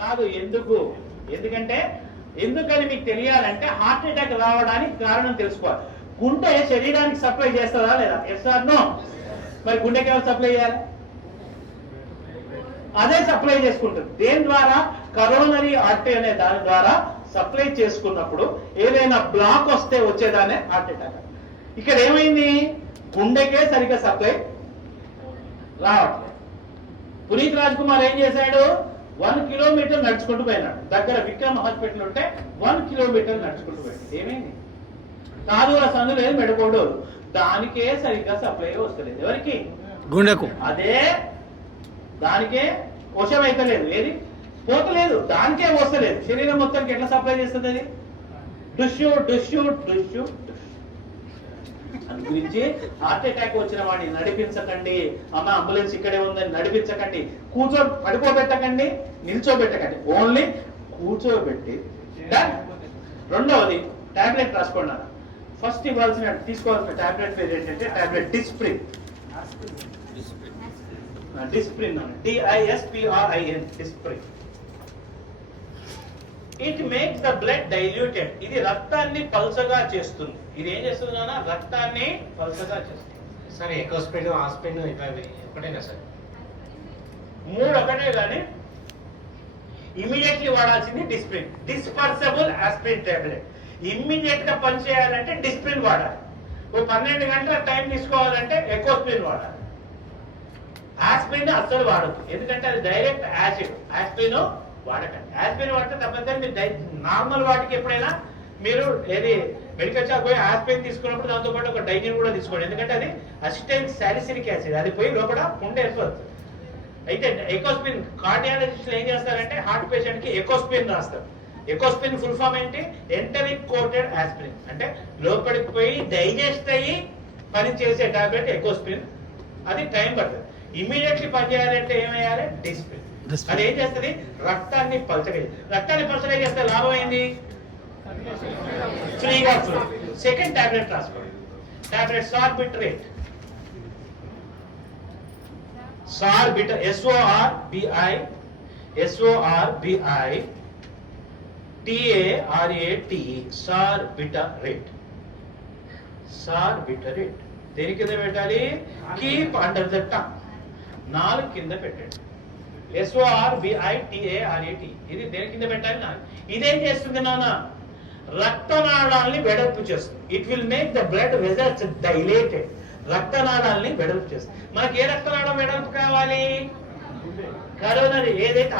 కాదు. ఎందుకు? ఎందుకంటే ఎందుకని మీకు తెలియాలంటే హార్ట్ అటాక్ రావడానికి కారణం తెలుసుకోవాలి. గుండె శరీరానికి సప్లై చేస్తుందా లేదా? Yes or no? మరి గుండెకి ఎవరు సప్లై చేయాలి? అదే సప్లై చేసుకుంటుంది. దేని ద్వారా? కరోనరీ ఆర్టరీ అనే దాని ద్వారా సప్లై చేసుకున్నప్పుడు ఏదైనా బ్లాక్ వస్తే వచ్చేదానే హార్ట్ అటాక్. ఇక్కడ ఏమైంది? గుండెకే సరిగ్గా సప్లై రావట్లేదు. పునీత్ రాజ్ కుమార్ ఏం చేశాడు? 1 కిలోమీటర్ నడుచుకుంటూ పోయినాడు. దగ్గర విక్రమ్ హాస్పిటల్ ఉంటే 1 కిలోమీటర్ నడుచుకుంటూ పోయాడు. ఏమైంది? కాదు సందు లేదు, మెడకోడు, దానికే సరిగ్గా సప్లై వస్తలేదు. ఎవరికి? గుండెకు. అదే దానికే కోశం అయితే లేదు, ఏది పోతలేదు, దానికే వస్తలేదు. శరీరం మొత్తానికి ఎట్లా సప్లై చేస్తుంది అది? డుష్యూ డుష్యూ డుష్యూ. అందు గురించి హార్ట్ అటాక్ వచ్చిన వాడిని నడిపించకండి. అమ్మ అంబులెన్స్ ఇక్కడే ఉందని నడిపించకండి. పడుకోబెట్టకండి, నిల్చోబెట్టకండి, ఓన్లీ కూర్చోబెట్టి. రెండవది టాబ్లెట్ రాసుకోండి. ఫస్ట్ తీసుకోవాల్సిన టాబ్లెట్ పేరు ఏంటంటే tablet Disprin. Disprin, DISPRIN, Disprin. It makes the blood diluted. ఇది రక్తాన్ని పల్చగా చేస్తుంది. ఇది ఏం చేస్తుంది నాన్న? రక్తాన్ని పల్చగా చేస్తుంది. సార్ ఎకోస్పిన్, ఆస్పిన్ ఒకటేనా సార్? 3 ఒకటే కానీ ఇమీడియట్లీ వాడాల్సింది Disprin. Dispersible aspirin tablet. Immediate గా పనిచేయాలంటే డిస్ప్రిన్ వాడాలి. 12 గంటల టైం తీసుకోవాలంటే ఎకోస్పిన్ వాడాలి. ఆస్పిరిన్ అస్సలు వాడద్దు, ఎందుకంటే అది డైరెక్ట్ యాసిడ్. ఆస్పిరిన్ వాడకండి. ఆస్పిరిన్ వాడితే తప్పనిసరి మీరు నార్మల్ వాటికి ఎప్పుడైనా మీరు ఏది మెడికల్ షాప్ పోయి ఆస్పిరిన్ తీసుకున్నప్పుడు దాంతో పాటు ఒక డైజిన్ కూడా తీసుకోండి. ఎందుకంటే అది అసిటైల్ సాలిసిలిక్ యాసిడ్, అది పోయి లోపల పుండె ఏర్పడుతుంది. అయితే ఎకోస్పిన్ కార్డియాలజిస్టులు ఏం చేస్తారంటే హార్ట్ పేషెంట్ కి ఎకోస్పిన్ రాస్తారు. ఎకోస్పిన్ ఫుల్ ఫామ్ ఏంటి? Enteric coated aspirin. అంటే లోపలికి పోయి డైజెస్ట్ అయ్యి పని చేసే టాబ్లెట్ ఎకోస్పిన్. అది టైం పడుతుంది. ఇమీడియట్లీ పనిచేయాలంటే ఏమయ్యాలి? డిస్ప్రిన్. అది ఏం చేస్తుంది? రక్తాన్ని పలచగా. రక్తాన్ని పలచగా చేస్తే లాభం ఏంది? ఫ్రీగా ఫ్లో. సెకండ్ టాబ్లెట్ రాసుకోండి. టాబ్లెట్ సార్బిట్రేట్. సార్బిటర్, SORBITARATE, సార్బిటరేట్. సార్బిటరేట్ దేని కింద పెట్టాలి? Keep under the tongue. 4 కింద పెట్టండి. SORBITARATE. ఇది దేని కింద పెట్టాలి? 4. ఇదేం చేస్తుంది నాన్న? రక్తనాళాలని వెడల్పు చేస్తుంది. It will make the blood vessels dilated. రక్తనాళాలని వెడల్పు చేస్తుంది. మనకి ఏ రక్తనాళం వెడల్పు కావాలి? కరోనరీ, ఏదైతే